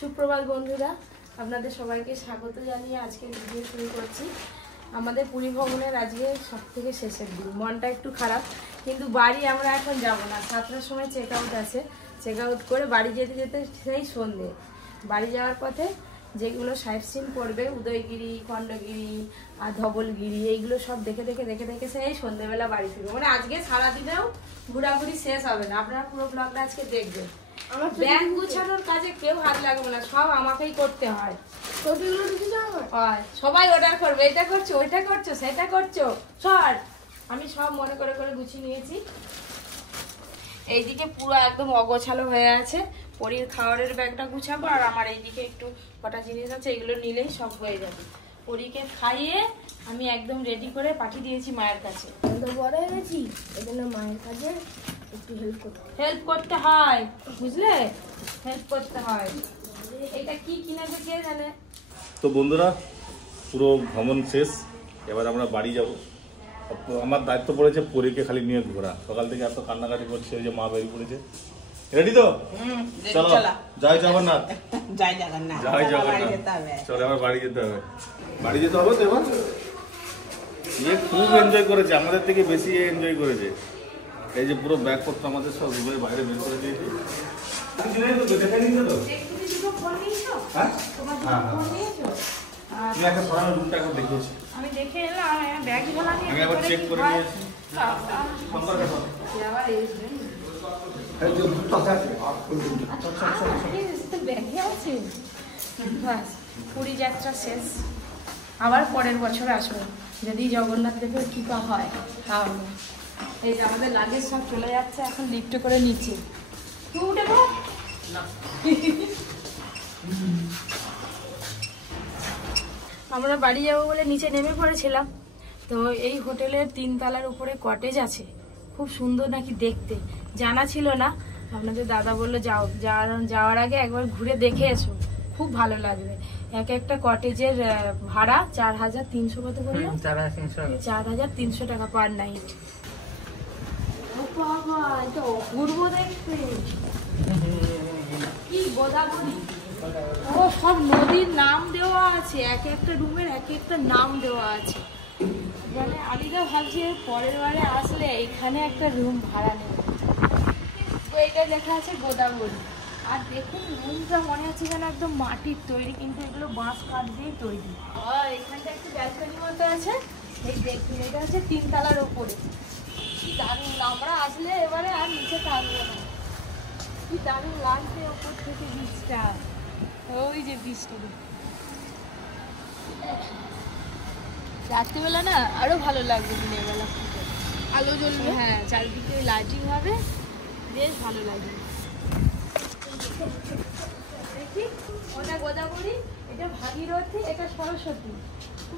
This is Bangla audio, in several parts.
সুপ্রভাত বন্ধুরা, আপনাদের সবাইকে স্বাগত জানিয়ে আজকে ভিডিও শুরু করছি। আমাদের পুরী ভ্রমণের আজকে সবথেকে শেষের দিন। মনটা একটু খারাপ, কিন্তু বাড়ি আমরা এখন যাব না। 7টার সময় চেক আউট আছে। চেক আউট করে বাড়ি যেতে যেতে সেই সন্ধে। বাড়ি যাওয়ার পথে যেগুলো সাইট সিন পড়বে, উদয়গিরি, খণ্ডগিরি আর ধবলগিরি, এইগুলো সব দেখে দেখে সেই সন্ধ্যেবেলা বাড়ি ফিরবো। মানে আজকে সারাদিনেও ঘোরাঘুরি শেষ হবে না। আপনারা পুরো ব্লগটা আজকে দেখবেন। আমার ব্যাগ গুছানোর কাজে কেউ হাত লাগবে না, সব আমাকেই করতে হয়। সবাই অর্ডার করবে, এটা করছো, ওইটা করছো, সেটা করছো, সব আমি সব মনে করে করে গুছিয়ে নিয়েছি। এইদিকে পুরো একদম অগোছালো হয়ে আছে। পরীর খাওয়ারের ব্যাগটা গুছাবো, আর আমার এইদিকে একটু কটা জিনিস আছে, এগুলো নিলেই সব হয়ে যাবে। পরীকে খাইয়ে আমি একদম রেডি করে পাঠিয়ে দিয়েছি মায়ের কাছে। বড় হয়ে গেছি, এই জন্য মায়ের কাছে একটু হেল্প করতে হয়, বুঝলে? হেল্প করতে হয়। এটা কি কিনেছে কে জানে। তো বন্ধুরা, পুরো ভ্রমণ শেষ, এবার আমরা বাড়ি যাব। আমার দায়িত্ব পড়েছে পরীকে খালি নিয়ে ঘোরা। সকাল থেকে এত কান্নাকাটি করছে, ওই যে মা বেরিয়ে পড়েছে। রেডি তো? চলো, জয় জগন্নাথ। জয় জগন্নাথ। জয় জগন্নাথ। চলো, এবার বাড়ি যেতে হবে। বাড়ি যেতে হবে তো এবার। খুব এনজয় করেছে, আমাদের থেকে বেশি এনজয় করেছে। এই যে পুরো ব্যাগপত্র আমাদের সব রুমের বাইরে বের করে দিয়েছি। আমি দেখে এলাম, ব্যাগ আমি আবার চেক করে নিয়েছি। পুরী যাত্রা শেষ, আবার পরের বছর আসবো যদি জগন্নাথ দেবের কৃপা হয় তাহলে। এই যে আমাদের লাগেজ সব চলে যাচ্ছে এখন লিফটে করে নিচে। উঠে পড়। আমরা বাড়ি যাবো বলে নিচে নেমে পড়েছিলাম। তো এই হোটেলের 3 তলার উপরে কটেজ আছে, খুব সুন্দর নাকি দেখতে, জানা ছিল না। আপনাদের দাদা বললো যাওয়ার আগে একবার ঘুরে দেখে এসো, খুব ভালো লাগবে। এক একটা কটেজের ভাড়া 4,300 কত বললো? 4,300 টাকা পার নাইট। বাবা, এটা অপূর্ব দেখতে। কি গোদাবরী, ও সব নদীর নাম দেওয়া আছে, এক একটা রুমের এক একটা নাম দেওয়া আছে। মানে আমি তো ভাবছি পরের বারে আসলে এখানে একটা রুম ভাড়া নেব। তো এটা লেখা আছে গোদাবরী। আর দেখুন রুমটা মনে হচ্ছে যেন একদম মাটির তৈরি, কিন্তু এগুলো বাঁশ কাঠ দিয়ে তৈরি। এখানটা একটু ব্যালকনি মতো আছে। এই দেখুন, এটা হচ্ছে 3 তলার ওপরে। কি দারুণ, আমরা আসলে এবারে আর নিচে থাকবো না। কি দারুণ লাগছে ওপর থেকে বীজটা। ওই যে বীজটা রাত্রিবেলা না আরো ভালো লাগবে, দিনের বেলা আলো জ্বলবে। হ্যাঁ, চারিদিকে লাইটিং হবে, বেশ ভালো লাগবে। দেখি, ওটা গোদাবরী, এটা ভাগীরথী, এটা সরস্বতী।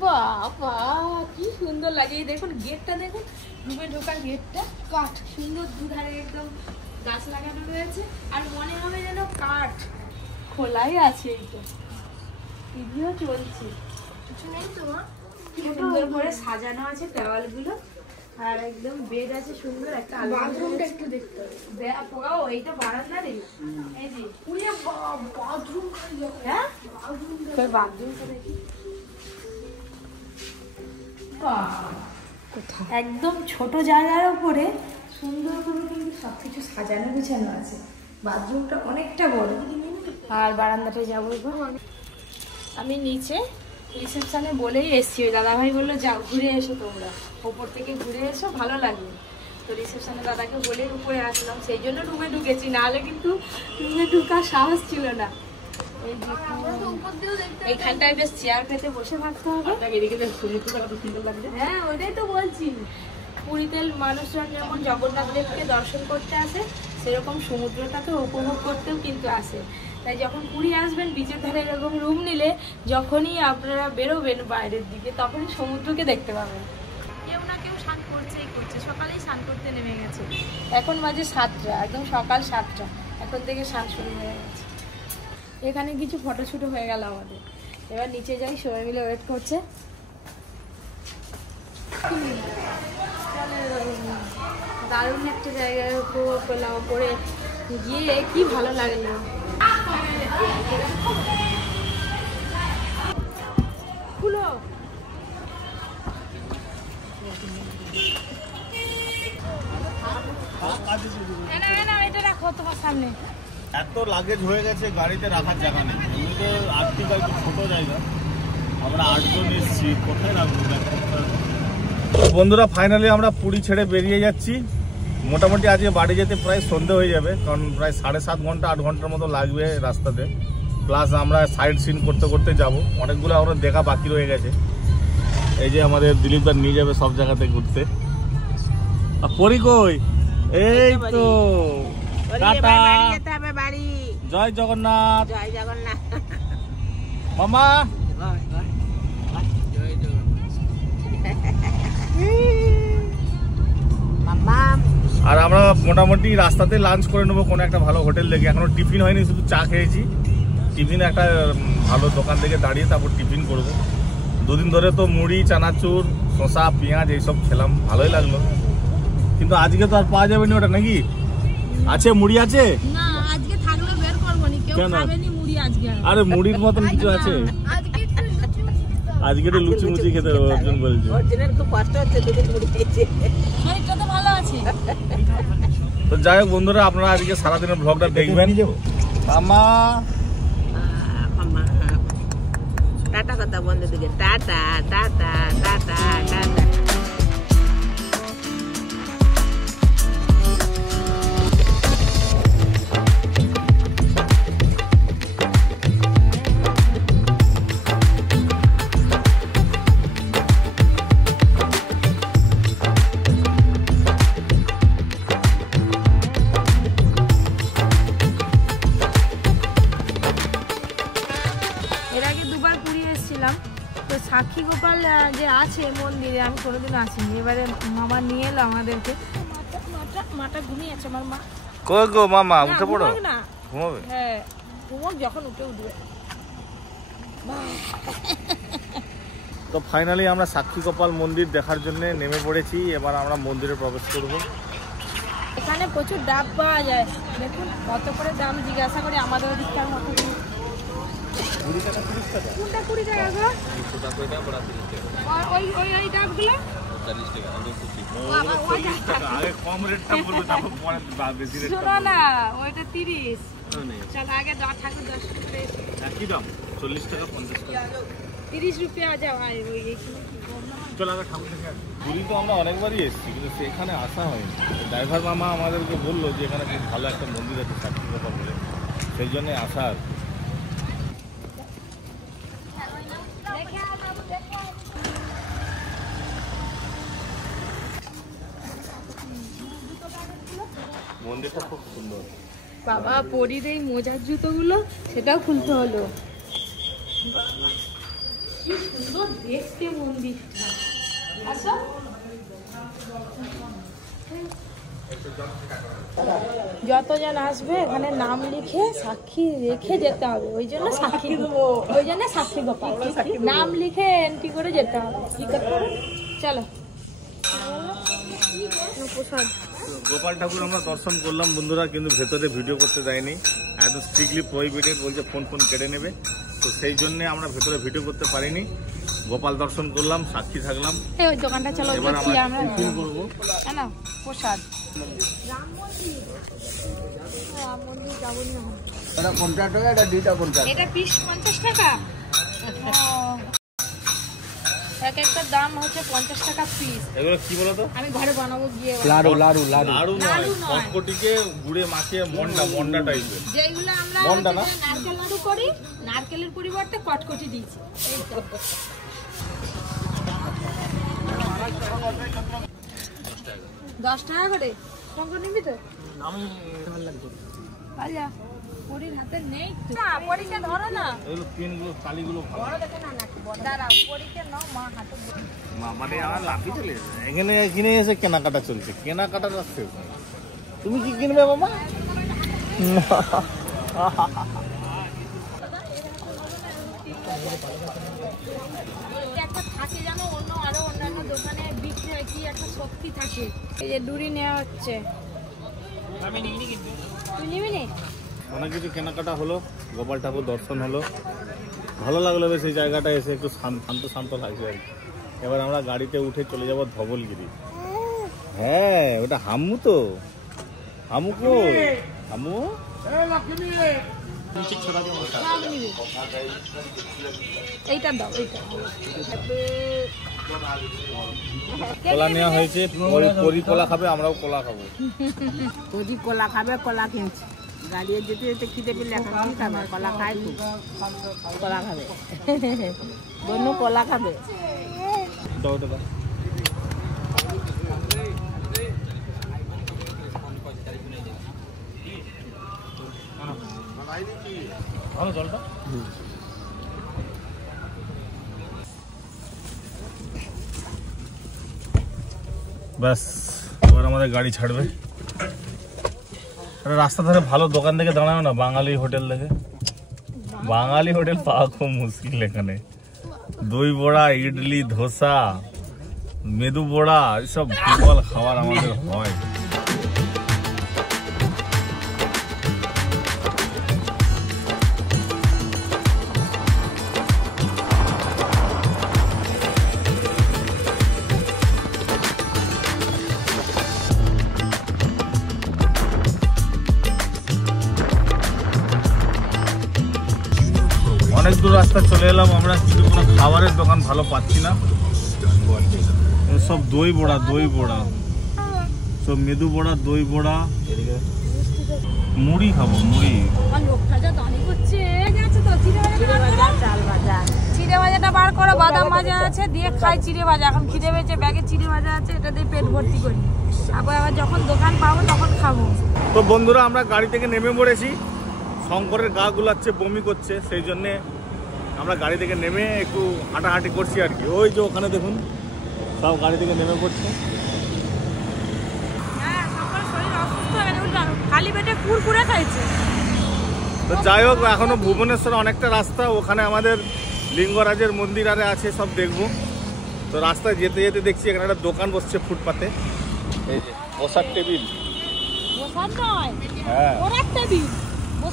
বাবা, কি সুন্দর লাগে। এই দেখুন গেটটা, দেখুন রুমে ঢোকার গেটটা কাঠ, সুন্দর দুধারে একদম গাছ লাগানো রয়েছে। আর মনে হবে যেন কাঠ খোলাই আছে। এই তো টিভিও চলছে, কিছু নেই তো। সুন্দর করে সাজানো আছে দেওয়ালগুলো, আর একদম বেড আছে সুন্দর একটা। বাথরুমটা একটু দেখতে হবে। ও, এইটা বারান্দা রে। এই যে বাথরুম, হ্যাঁ বাথরুমটা দেখি। একদম ছোট জায়গার উপরে সুন্দর করে কিন্তু সবকিছু সাজানো গুছানো আছে। বাথরুমটা অনেকটা বড়, আর বারান্দাটা যাবো। আমি নিচে রিসেপশনে বলেই এসছি, ওই দাদাভাই বললো যাও ঘুরে এসো, তোমরা ওপর থেকে ঘুরে এসো, ভালো লাগবে। তো রিসেপশনে দাদাকে বলে উপরে আসলাম, সেই জন্য রুমে ঢুকেছি, নাহলে কিন্তু রুমে ঢুকার সাহস ছিল না। এইখানটায় বেশ চেয়ার পেতে বসে থাকতে হবে। হ্যাঁ, ওইটাই তো বলছি। পুরীতে মানুষজন যেমন জগন্নাথ দেবকে দর্শন করতে আসে, সেরকম সমুদ্রটাকে উপভোগ করতেও কিন্তু আসে। তাই যখন পুরী আসবেন, বিচের ধারে এরকম রুম নিলে যখনই আপনারা বেরোবেন বাইরের দিকে, তখনই সমুদ্রকে দেখতে পাবেন। কেউ না কেউ স্নান করছে, সকালেই স্নান করতে নেমে গেছে। এখন বাজে 7টা, একদম সকাল 7টা, এখন থেকে স্নান শুরু হয়ে গেছে। এখানে কিছু ফটোশুট হয়ে গেল আমাদের। এবার নিচে যাই, সবাই মিলে ওয়েট করছে। দারুণ একটা জায়গায় উপরে গিয়ে কি ভালো লাগলো। খুলো। এটা রাখো তোমার সামনে। এত লাগেজ হয়ে গেছে গাড়িতে রাখার জায়গা নেই। এমনিতে আর্টিকা একটু ছোট জায়গা, আমরা 8 জন এসেছি, কোথায় রাখবো? তো বন্ধুরা ফাইনালি আমরা পুরী ছেড়ে বেরিয়ে যাচ্ছি। মোটামুটি আজকে বাড়ি যেতে প্রায় সন্ধে হয়ে যাবে, কারণ প্রায় 7.5 ঘন্টা 8 ঘন্টার মতো লাগবে রাস্তাতে। প্লাস আমরা সাইড সিন করতে করতে যাব, অনেকগুলো আমরা দেখা বাকি রয়ে গেছে। এই যে আমাদের দিলীপ দা নিয়ে যাবে সব জায়গাতে ঘুরতে। আর পরি কই? এই তো টাটা, জয় জগন্নাথ। জয় জগন্নাথ মামা। আর আমরা মোটামুটি রাস্তাতে লাঞ্চ করে নেবো কোনো একটা ভালো হোটেল থেকে। এখনো টিফিন হয়নি, শুধু চা খেয়েছি। টিফিন একটা ভালো দোকান থেকে দাঁড়িয়ে তারপর টিফিন করবো। দুদিন ধরে তো মুড়ি, চানাচুর, শসা, পেঁয়াজ এইসব খেলাম, ভালোই লাগলো। কিন্তু আজকে তো আর পাওয়া যাবে না ওটা, নাকি? আছে মুড়ি আছে? না, আজকে থাকলে বের করব নি, কেউ খাবে নি মুড়ি আজকে। আরে মুড়ির মতন কিছু আছে? আজকে তো লুচি মুচি খেতে হবে, অর্জুন বলছে। অর্জুনের খুব কষ্ট হচ্ছে, দুদিন মুড়ি খেয়েছে। শরীরটা তো ভালো আছে। তো যাই হোক বন্ধুরা, আপনারা আজকে সারাদিনের ব্লগটা দেখবেন। মামা টাটা কথা বন্ধুদেরকে, টাটা টাটা টাটা টাটা। তো সাক্ষী গোপাল যে আছে মন্দিরে, আমি কোনোদিনও আসিনি। এবারে মামা নিয়ে এলো আমাদেরকে। মাটা ঘুমিয়ে আছে আমার মা। কই গো মামা, উঠে পড়ো না। ঘুমাবে? হ্যাঁ, ঘুমোক, যখন উঠবে। তো ফাইনালি আমরা সাক্ষী গোপাল মন্দির দেখার জন্য নেমে পড়েছি। এবার আমরা মন্দিরে প্রবেশ করব। এখানে প্রচুর ডাব পাওয়া যায়, দেখুন কত করে দাম জিজ্ঞাসা করে আমাদের ওদিককার মতো। 20 টাকা 30 টাকা? কোনটা 20 টাকা গো? 20 টাকা এটা বড় 30 টাকা। আর ওই ডাবগুলো 40 টাকা। আগে 40 টাকা, আগে কম রেটটা বলবো, তারপর পরে বেশি রেট। শোনো না, ওইটা 30। চল আগে ঠাকুর 10 করে। একই দাম 40 টাকা 50 টাকা। 30 রুপিয়া যাও। আর ওই এইখানে চল আগে ঠাকুর দেখে আসি। পুরী তো আমরা অনেকবারই এসেছি, কিন্তু সেখানে আসা হয়নি। ড্রাইভার মামা আমাদেরকে বললো যে এখানে খুব ভালো একটা মন্দির আছে সাক্ষী গোপাল বলে, সেই জন্যে আসা আর কি। মন্দিরটা খুব সুন্দর। বাবা, পরীর এই মোজার জুতোগুলো সেটাও খুলতে হলো। কি সুন্দর দেখতে মন্দিরটা। আসো। যতজন আসবে এখানে নাম লিখে সাক্ষী রেখে যেতে হবে। ওই জন্য সাক্ষী গোপাল নাম লিখে এন্ট্রি করে যেতে হবে। কি করতে হবে? চলো। প্রসাদ গোপাল ঠাকুর আমরা দর্শন করলাম বন্ধুরা, কিন্তু ভেতরে ভিডিও করতে দেয়নি, একদম স্ট্রিক্টলি প্রহিবিটেড, বলছে ফোন কেটে নেবে। তো সেই জন্য আমরা ভেতরে ভিডিও করতে পারিনি। গোপাল দর্শন করলাম, সাক্ষী থাকলাম। ওই দোকানটা চলো, এবার আমরা টিফিন করবো। না প্রসাদ। রাম মন্দির যাবো না। এটা 50 টাকা, এটা দুইটা 50। এটা পিস 50 টাকা। এক একটা দাম হচ্ছে 50 টাকা পিস। এগুলো কি বলো তো? আমি ঘরে বানাবো গিয়ে। লাড়ু লাড়ু লাড়ু লাড়ু নয়, কটকটিকে গুড়ে মাখিয়ে মন্ডা টাইপের। যেগুলো আমরা নারকেল লাড়ু করি, নারকেলের পরিবর্তে কটকটি দিয়েছি। এই তো 10 টাকা করে। কত নিবি তো? আমি ভালো লাগবে। আচ্ছা, পরীর হাতে নেই তো। না, পরীকে ধরো না। এগুলো পেনগুলো কালিগুলো ভালো। বড় দেখে না দাঁড়াও, পরীকে নাও, মা হাতে। মানে আমার লাফি চলে যাচ্ছে। এখানে কিনে এসে কেনাকাটা চলছে, কেনাকাটার আসছে। তুমি কি কিনবে বাবা? একটা থাকে জানো, অন্যান্য দোকানে বিক্রি হয়, কি একটা শক্তি থাকে। এই যে ডুরি নেওয়া হচ্ছে। তুই নিবি নি? অনেক কিছু কেনাকাটা হলো, গোপাল ঠাকুর দর্শন হলো, ভালো লাগলো বেশ এই জায়গাটা এসে, একটু শান্ত শান্ত লাগছে আর কি। এবার আমরা গাড়িতে উঠে চলে যাব ধবলগিরি। হ্যাঁ ওটা হামু তো, হামু কই হামু? এইটা দাও, এইটা কলা নেওয়া হয়েছে, পরি কলা খাবে, আমরাও কলা খাবো। যদি কলা খাবে, কলা কিনছি। গাড়িতে যেতে যেতে খিদে পেলে এখন কি খাবে? কলা খাই তো, কলা খাবে। বনু কলা খাবে। দাও ওটা দাও। ভালো জলটা। ব্যাস এবার আমাদের গাড়ি ছাড়বে। রাস্তা ধারে ভালো দোকান দেখে দাঁড়াও না, বাঙালি হোটেল দেখে। বাঙালি হোটেল পাওয়া খুব মুশকিল এখানে। দই বড়া, ইডলি, ধোসা, মেদু বড়া, এসব ভুল খাবার আমাদের হয়। অনেক দূর রাস্তা চলে এলাম আমরা, কিন্তু কোনো খাবারের দোকান ভালো পাচ্ছি না। সব দই বড়া, দই বড়া, সব মেদু বড়া, দই বড়া, মুড়ি খাবো, মুড়ি। লোকটা যা দাঁড়িয়ে করছে, গেছে তো চিড়ে ভাজা, চাল ভাজা, চিড়ে ভাজাটা বার করো, বাদাম ভাজা আছে, দিয়ে খাই চিড়ে ভাজা। এখন খিদে পেয়েছে, ব্যাগে চিড়ে ভাজা আছে, এটা দিয়ে পেট ভর্তি করি, তারপর আবার যখন দোকান পাবো তখন খাবো। তো বন্ধুরা আমরা গাড়ি থেকে নেমে পড়েছি। শঙ্করের গা গুলাচ্ছে, বমি করছে, সেই জন্যে আমরা গাড়ি থেকে নেমে একটু হাঁটাহাঁটি করছি আর কি। ওই যে ওখানে দেখুন সব গাড়ি থেকে নেমে পড়ছে। হ্যাঁ, সবার শরীর অসুস্থ হয়ে গেছে, খালি পেটে কুরকুরে খাইছে। তো যাই হোক, এখনো ভুবনেশ্বরে অনেকটা রাস্তা, ওখানে আমাদের লিঙ্গরাজের মন্দির আরে আছে, সব দেখবো। তো রাস্তায় যেতে যেতে দেখছি এখানে একটা দোকান বসছে ফুটপাতে, এই যে বসার টেবিল। বসার নয়, হ্যাঁ পড়ার টেবিল,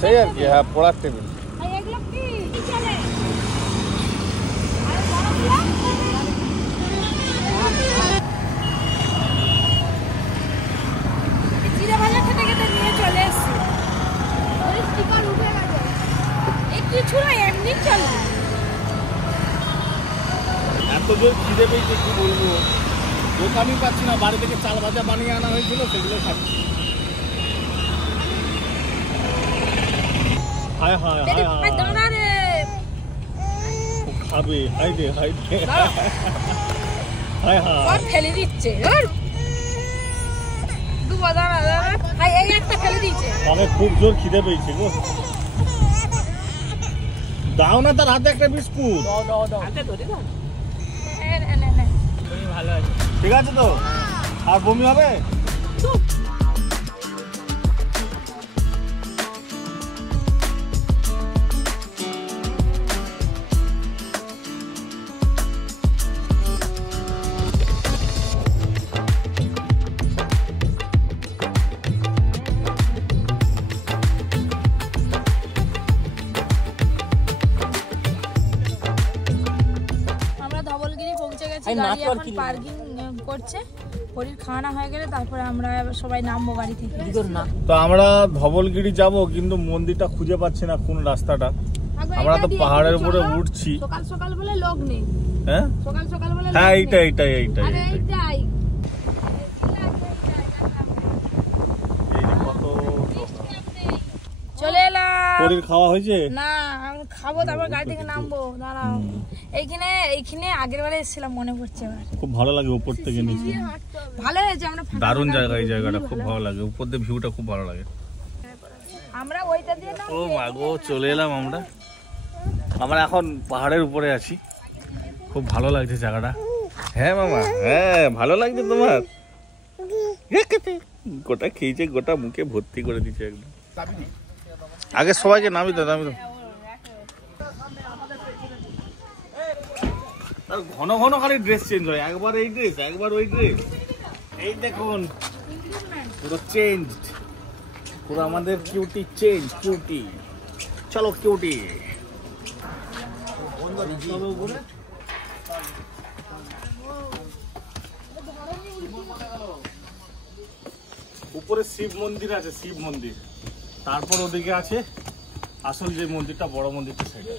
সেই আর কি, হ্যাঁ পড়ার টেবিল। আর এগুলো কি চলে? আর বড়গুলো চিড়ে ভাজা খেতে খেতে নিয়ে চলে এসছি। ওই স্টিকার উঠে গেছে, এই কিছু না, এমনি চলে। এত জোর খিদে পেয়েছে কি বলবো, দোকানই পাচ্ছি না। বাড়ি থেকে চাল ভাজা বানিয়ে আনা হয়েছিল, সেগুলো খাচ্ছি। হায় হায় হায় হায়, দাঁড়া রে, খাবে, হাই দে হাই দে, হায় হায়। সব ফেলে দিচ্ছে। দুবা দাঁড়া দাঁড়া, হাই এই একটা ফেলে দিচ্ছে। তবে খুব জোর খিদে পেয়েছে গো। দাও না তার হাতে একটা বিস্কুট। হাতে ধরে দাও। নে। ভালো আছে। ঠিক আছে তো, আর বমি হবে? গাড়ি এখন পার্কিং করছে, পরীর খাওয়ানো হয়ে গেলে তারপরে আমরা সবাই নামবো গাড়ি থেকে। তো আমরা ধবলগিরি যাব, কিন্তু মন্দিরটা খুঁজে পাচ্ছি না কোন রাস্তাটা। আমরা তো পাহাড়ের উপরে উঠছি। সকাল সকাল বলে লোক নেই। হ্যাঁ সকাল সকাল বলে হ্যাঁ, এইটাই। চলে এলাম। পরীর খাওয়া হয়েছে না, আমি খাবো, তারপর গাড়ি থেকে নামবো। দাঁড়াও, এইখানে আগের বারে এসেছিলাম, মনে পড়ছে এবার। খুব ভালো লাগে উপর থেকে নিচে, ভালো হয়েছে। আমরা দারুণ জায়গা, এই জায়গাটা খুব ভালো লাগে, উপর দিয়ে ভিউটা খুব ভালো লাগে। আমরা ওইটা দিয়ে না। ও মা গো, চলে এলাম আমরা। আমরা এখন পাহাড়ের উপরে আছি, খুব ভালো লাগছে জায়গাটা। হ্যাঁ মামা, হ্যাঁ ভালো লাগছে তোমার? গোটা খেয়েছে, গোটা মুখে ভর্তি করে দিচ্ছে একদম। আগে সবাইকে নামি দাও। আর ঘন ঘন খালি ড্রেস চেঞ্জ হয়, একবার এই ড্রেস, একবার ওই ড্রেস। এই দেখুন পুরো চেঞ্জ। পুরো আমাদের কিউটি চেঞ্জ, কিউটি। চলো কিউটি। উপরে শিব মন্দির আছে, শিব মন্দির। তারপর ওদিকে আছে আসল যে মন্দিরটা, বড় মন্দিরটা সাইডে।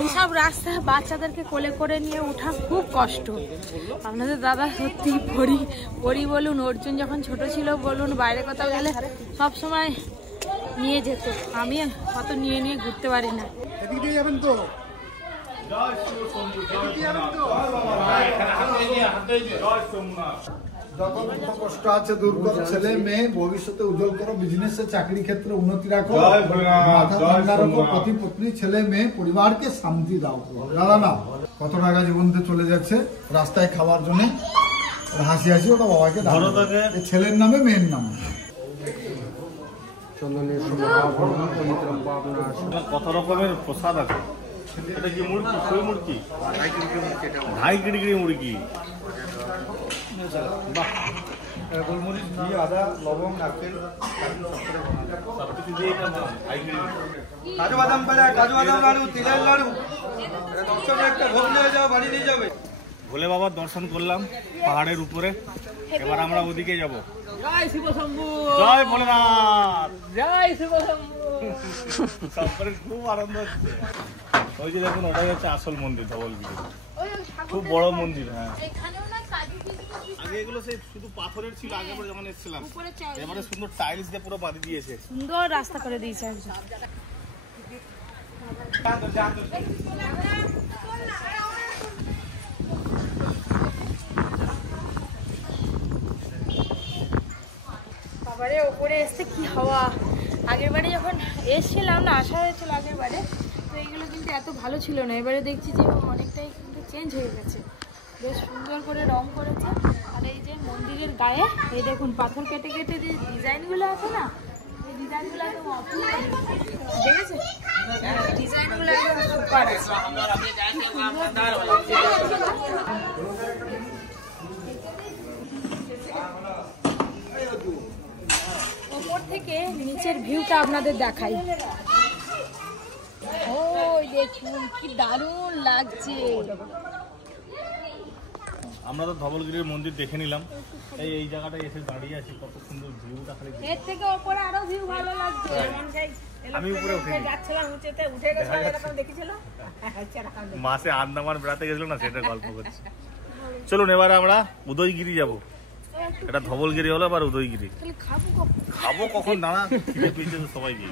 এইসব রাস্তা বাচ্চাদেরকে কোলে করে নিয়ে ওঠা খুব কষ্ট। আপনাদের দাদা সত্যি পরি বলুন, অর্জুন যখন ছোট ছিল বলুন, বাইরে কোথাও গেলে সব সময় নিয়ে যেত। আমি অত নিয়ে ঘুরতে পারি না। যত দুঃখ কষ্ট আছে দূর করো, ছেলে মেয়ে ভবিষ্যতে উজ্জ্বল করো, বিজনেসে চাকরি ক্ষেত্রে উন্নতি রাখো, মাথা ঠান্ডা রাখো, পতি পত্নী ছেলে মেয়ে পরিবারকে শান্তি দাও। দাদা না, কত টাকা জীবনতে চলে যাচ্ছে রাস্তায় খাওয়ার জন্য, হাসি হাসি ওটা বাবাকে দাও, ছেলের নামে মেয়ের নামে। কত রকমের প্রসাদ আছে। এটা কি মুরগি? কই মুরগি? ঢাই কিড়ি মুরগি। গোলমরিচ, ঘি, আদা, লবঙ্গ, নারকেল সবকিছু দিয়ে এটা ঢাই কিড়ি। কাজু বাদাম পেড়া, কাজু বাদাম লাড়ু, তিলের লাড়ু, একটা ভোগ নিয়ে যাও, বাড়ি নিয়ে যাবে। ভোলে বাবার দর্শন করলাম পাহাড়ের উপরে। এবার আমরা ওদিকে যাব। জয় শিব শম্ভু, জয় ভোলেনাথ, জয় শিব শম্ভু। সবাই খুব আনন্দ হচ্ছে। ওই যে দেখুন, ওটাই হচ্ছে আসল মন্দির ধবলগিরি। খুব বড় মন্দির। হ্যাঁ, আগে এগুলো সেই শুধু পাথরের ছিল আগে যখন এসেছিলাম। এবারে সুন্দর টাইলস দিয়ে পুরো বাঁধি দিয়েছে, সুন্দর রাস্তা করে দিয়েছে একদম। বাবারে, ওপরে এসছে কি হাওয়া। আগের বারে যখন এসছিলাম না, আসা হয়েছিল আগের বারে, তো এইগুলো কিন্তু এত ভালো ছিল না। এবারে দেখছি যে অনেকটাই কিন্তু চেঞ্জ হয়ে গেছে, বেশ সুন্দর করে রং করেছে। আর এই যে মন্দিরের গায়ে এই দেখুন পাথর কেটে কেটে যে ডিজাইনগুলো আছে না, এই ডিজাইনগুলো একদম অপূর্ব দেখেছে, ডিজাইনগুলো একদম সুপার আছে। ওপর থেকে নিচের ভিউটা আপনাদের দেখাই। ওই দেখুন কি দারুণ লাগছে। আমরা তো ধবলগিরির মন্দির দেখে নিলাম। এই জায়গাটায় এসে দাঁড়িয়ে আছি, কত সুন্দর ভিউটা। খালি এর থেকে ওপরে আরো ভিউ ভালো লাগছে। আমি উপরে উঠে যাচ্ছিলাম উঁচুতে, উঠে গেছে এরকম দেখেছিল। মাসে আন্দামান বেড়াতে গেছিল না, সেটা গল্প করছি। চলুন এবার আমরা উদয়গিরি যাব। এটা ধবলগিরি হলো, আবার উদয়গিরি। খাবো কখন? দাঁড়া, খিদে পেয়েছে তো সবাইকে।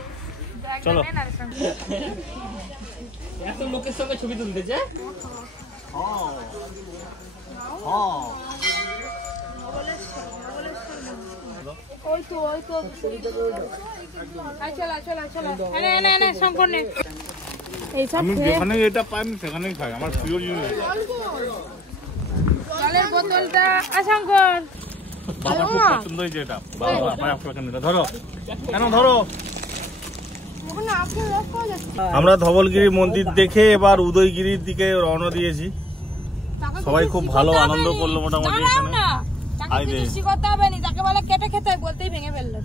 চলো। এত লোকের সঙ্গে ছবি তুলতেছে। ওই তো সম্পূর্ণ আমি যেখানে এটা পাই সেখানেই খাই, আমার প্রিয় জিনিস। জলের বোতলটা শঙ্কর বাবা খুব পছন্দ হয়েছে এটা। ধরো কেন, ধরো। আমরা ধবলগিরি মন্দির দেখে এবার উদয়গিরির দিকে রওনা দিয়েছি। সবাই খুব ভালো আনন্দ করলো মোটামুটি এখানে। কেটে খেতে বলতেই ভেঙে ফেললো।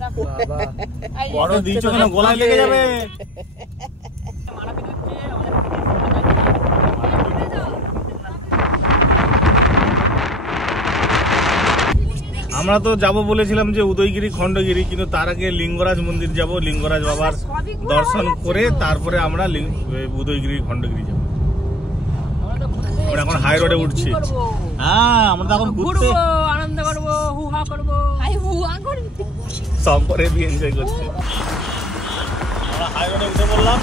বড় দিয়েছো কেন, গলায় লেগে যাবে। আমরা তো যাব বলেছিলাম যে উদয়গিরি খণ্ডগিরি, কিন্তু তার আগে লিঙ্গরাজ মন্দির যাব, লিঙ্গরাজ বাবার দর্শন করে তারপরে আমরা উদয়গিরি খণ্ডগিরি যাব। আমরা এখন হাই রোডে উঠছি। হ্যাঁ, আমরা তো এখন ঘুরতে আনন্দ করবো, হুহা করবো, সব করে এনজয় করছি। আমরা হাই রোডে উঠে পড়লাম।